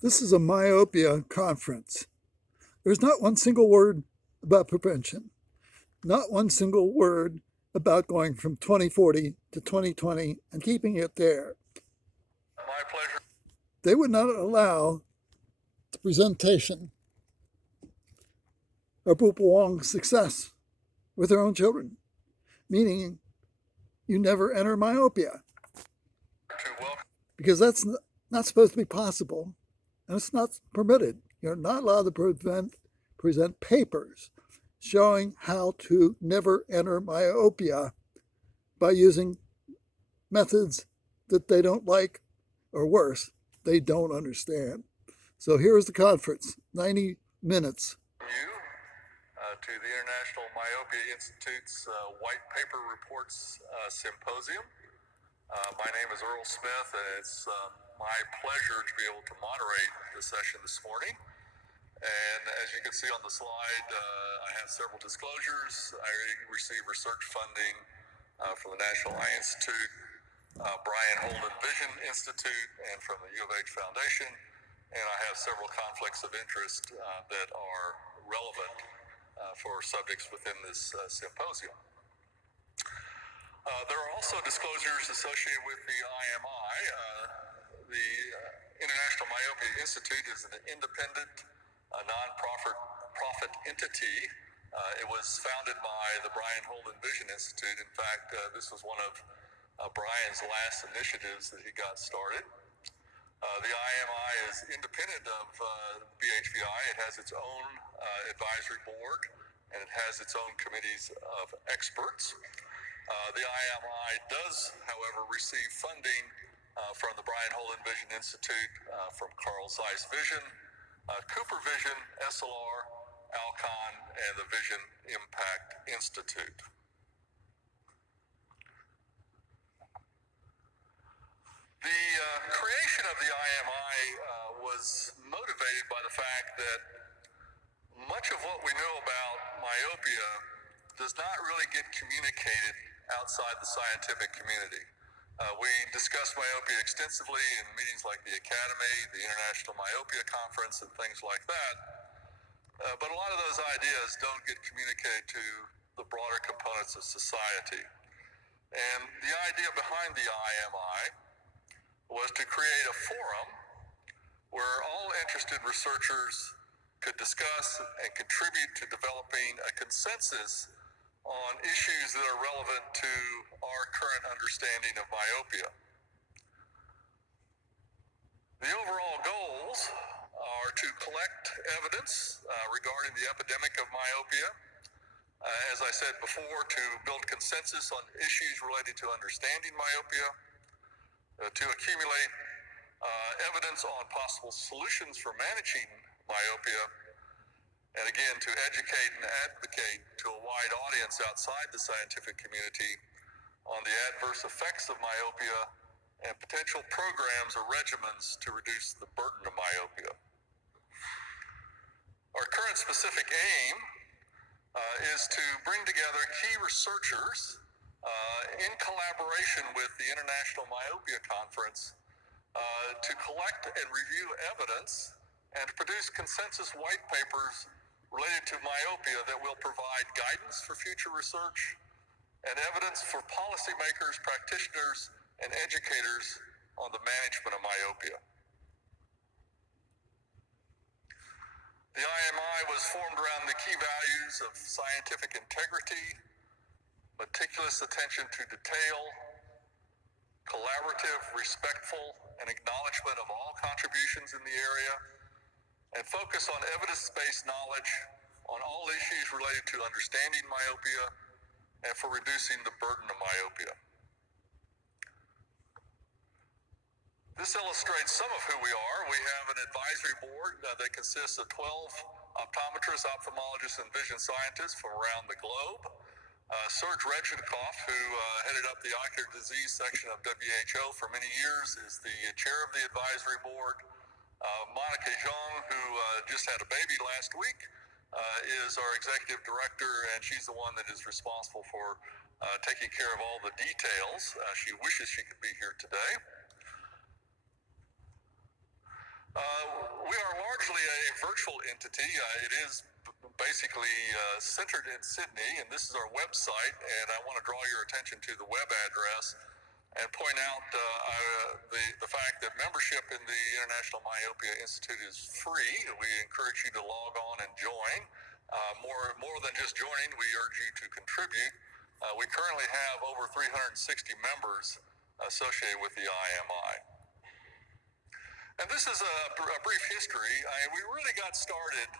This is a myopia conference. There's not one single word about prevention, not one single word about going from 2040 to 2020 and keeping it there. My pleasure. They would not allow the presentation of Bupa Wong's success with their own children, meaning you never enter myopia because that's not supposed to be possible and it's not permitted. You're not allowed to present papers showing how to never enter myopia by using methods that they don't like, or worse, they don't understand. So here's the conference, 90 minutes. To the International Myopia Institute's White Paper Reports Symposium. My name is Earl Smith, and it's my pleasure to be able to moderate the session this morning. And as you can see on the slide, I have several disclosures. I receive research funding from the National Eye Institute, Brian Holden Vision Institute, and from the U of H Foundation. And I have several conflicts of interest that are relevant for subjects within this symposium. There are also disclosures associated with the IMI. The International Myopia Institute is an independent, non-profit entity. It was founded by the Brian Holden Vision Institute. In fact, this was one of Brian's last initiatives that he got started. The IMI is independent of BHVI. It has its own advisory board, and it has its own committees of experts. The IMI does, however, receive funding from the Brian Holden Vision Institute, from Carl Zeiss Vision, Cooper Vision, SLR, Alcon, and the Vision Impact Institute. The creation of the IMI was motivated by the fact that much of what we know about myopia does not really get communicated outside the scientific community. We discuss myopia extensively in meetings like the Academy, the International Myopia Conference, and things like that. But a lot of those ideas don't get communicated to the broader components of society. And the idea behind the IMI was to create a forum where all interested researchers could discuss and contribute to developing a consensus on issues that are relevant to our current understanding of myopia. The overall goals are to collect evidence regarding the epidemic of myopia, as I said before, to build consensus on issues related to understanding myopia, to accumulate evidence on possible solutions for managing myopia, and again, to educate and advocate to a wide audience outside the scientific community on the adverse effects of myopia and potential programs or regimens to reduce the burden of myopia. Our current specific aim is to bring together key researchers in collaboration with the International Myopia Conference to collect and review evidence and to produce consensus white papers related to myopia that will provide guidance for future research and evidence for policymakers, practitioners, and educators on the management of myopia. The IMI was formed around the key values of scientific integrity, meticulous attention to detail, collaborative, respectful, and acknowledgement of all contributions in the area, and focus on evidence-based knowledge on all issues related to understanding myopia and for reducing the burden of myopia. This illustrates some of who we are. We have an advisory board that consists of 12 optometrists, ophthalmologists, and vision scientists from around the globe. Serge Redchenkov, who headed up the ocular disease section of WHO for many years, is the chair of the advisory board. Monica Zhang, who just had a baby last week, is our executive director, and she's the one that is responsible for taking care of all the details. She wishes she could be here today. a virtual entity. It is basically centered in Sydney, and this is our website. And I want to draw your attention to the web address and point out the fact that membership in the International Myopia Institute is free. We encourage you to log on and join. More than just joining, we urge you to contribute. We currently have over 360 members associated with the IMI. And this is a brief history. We really got started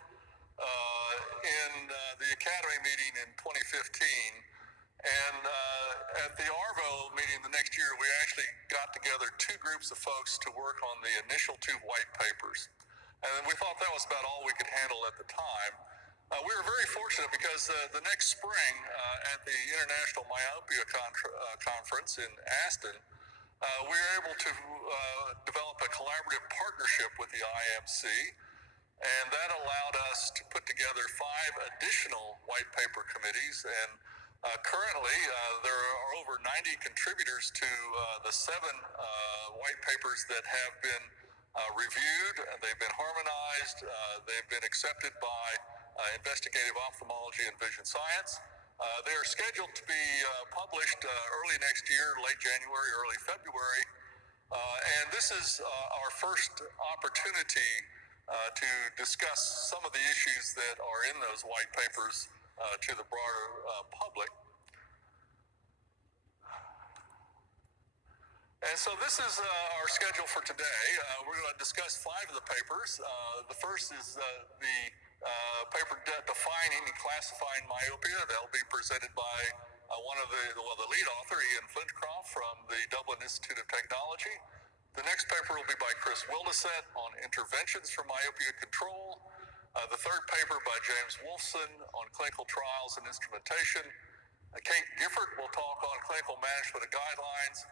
in the Academy meeting in 2015. And at the ARVO meeting the next year, we actually got together two groups of folks to work on the initial two white papers. And we thought that was about all we could handle at the time. We were very fortunate because the next spring at the International Myopia Conference in Aston, we were able to develop a collaborative partnership with the IMC, and that allowed us to put together 5 additional white paper committees. And currently, there are over 90 contributors to the 7 white papers that have been reviewed. They've been harmonized. They've been accepted by investigative ophthalmology and vision science. They are scheduled to be published early next year, late January, early February. And this is our first opportunity to discuss some of the issues that are in those white papers to the broader public. And so this is our schedule for today. We're going to discuss 5 of the papers. The first is the paper defining and classifying myopia. That'll be presented by one of the lead author, Ian Flitcroft from the Dublin Institute of Technology. The next paper will be by Chris Wildesett on interventions for myopia control. The third paper by James Wolfson on clinical trials and instrumentation. Kate Gifford will talk on clinical management and guidelines.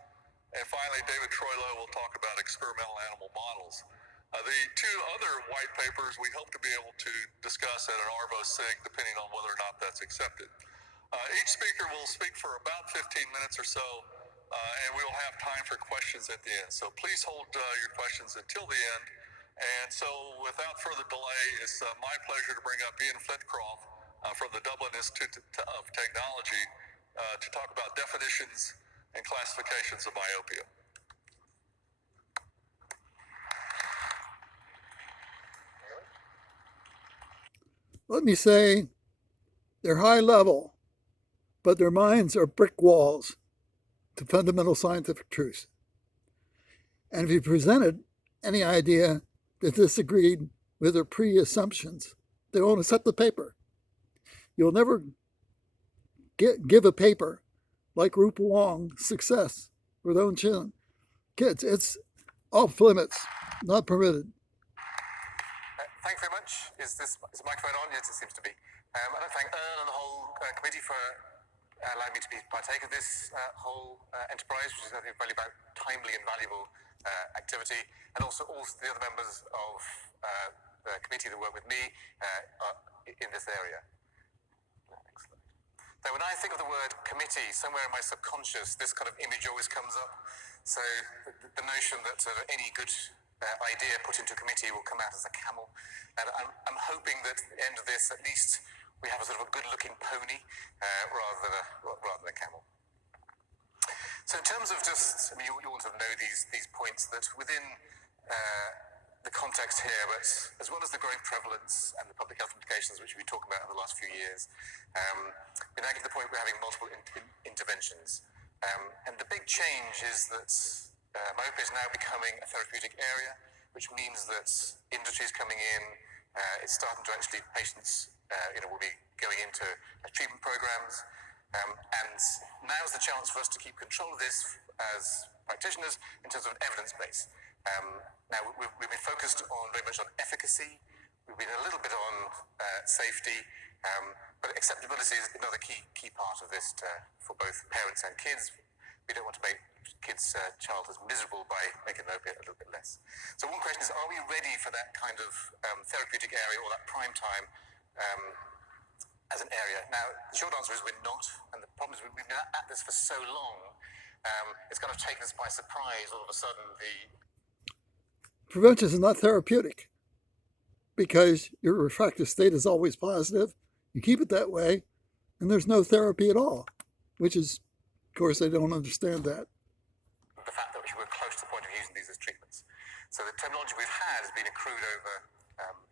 And finally, David Troilo will talk about experimental animal models. The 2 other white papers we hope to be able to discuss at an ARVO SIG, depending on whether or not that's accepted. Each speaker will speak for about 15 minutes or so, and we'll have time for questions at the end. So please hold your questions until the end. And so without further delay, it's my pleasure to bring up Ian Flitcroft from the Dublin Institute of Technology to talk about definitions and classifications of myopia. Let me say, they're high level, but their minds are brick walls to fundamental scientific truth. And if you presented any idea that disagreed with their pre-assumptions, they won't accept the paper. You'll never give a paper like Rupa Wong's Success with Owen Chin. Kids, it's off limits, not permitted. Thanks very much. Is the microphone on? Yes, it seems to be. I'd like to thank Ern and the whole committee for allowing me to be partake of this whole enterprise, which is, I think, really about timely and valuable activity, and also all the other members of the committee that work with me in this area. Excellent. Now, when I think of the word committee, somewhere in my subconscious, this kind of image always comes up. So the notion that any good idea put into a committee will come out as a camel. And I'm hoping that at the end of this, at least, we have a sort of a good-looking pony rather than a camel. So in terms of just, I mean, you all sort of know these points that within the context here, but as well as the growing prevalence and the public health implications, which we've been talking about over the last few years, we're now getting to the point where we're having multiple interventions. And the big change is that myopia is now becoming a therapeutic area, which means that industry is coming in. It's starting to actually, patients will be going into treatment programs. And now's the chance for us to keep control of this as practitioners in terms of an evidence base. Now, we've been focused very much on efficacy. We've been a little bit on safety, but acceptability is another key part of this for both parents and kids. We don't want to make kids' childhoods miserable by making myopia a little bit less. So one question is, are we ready for that kind of therapeutic area or that prime time as an area? Now, the short answer is we're not, and the problem is we've been at this for so long, it's kind of taken us by surprise all of a sudden. Prevention is not therapeutic. because your refractive state is always positive. You keep it that way, and there's no therapy at all, which is, of course, they don't understand that. The fact that we're close to the point of using these as treatments. So the terminology we've had has been accrued over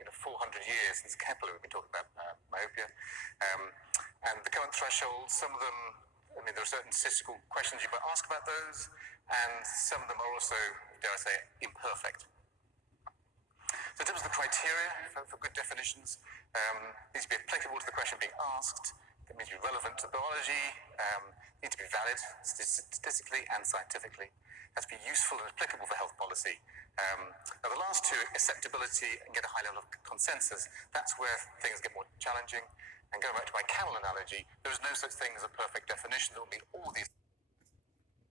400 years since Kepler. We've been talking about myopia, and the current thresholds. Some of them, I mean, there are certain statistical questions you might ask about those, and some of them are also, dare I say, imperfect. So in terms of the criteria for good definitions, needs to be applicable to the question being asked. It needs to be relevant to biology. Need to be valid statistically and scientifically. It has to be useful and applicable for health policy. Now the last two, acceptability and get a high level of consensus, that's where things get more challenging. And going back to my camel analogy, there is no such thing as a perfect definition that will meet all these.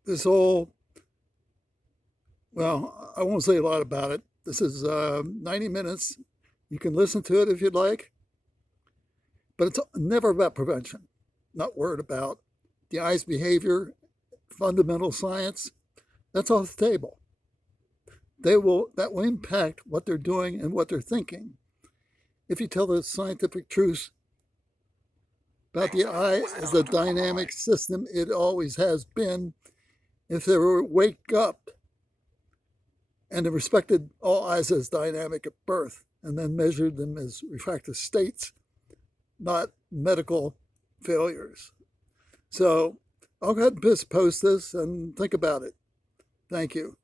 This whole, well, I won't say a lot about it. This is 90 minutes. You can listen to it if you'd like, but it's never about prevention. Not worried about the eye's behavior, fundamental science. That's off the table. That will impact what they're doing and what they're thinking. If you tell the scientific truth about the eye as a dynamic system it always has been, if they were wake up and they respected all eyes as dynamic at birth and then measured them as refractive states, not medical failures. So I'll go ahead and post this and think about it. Thank you.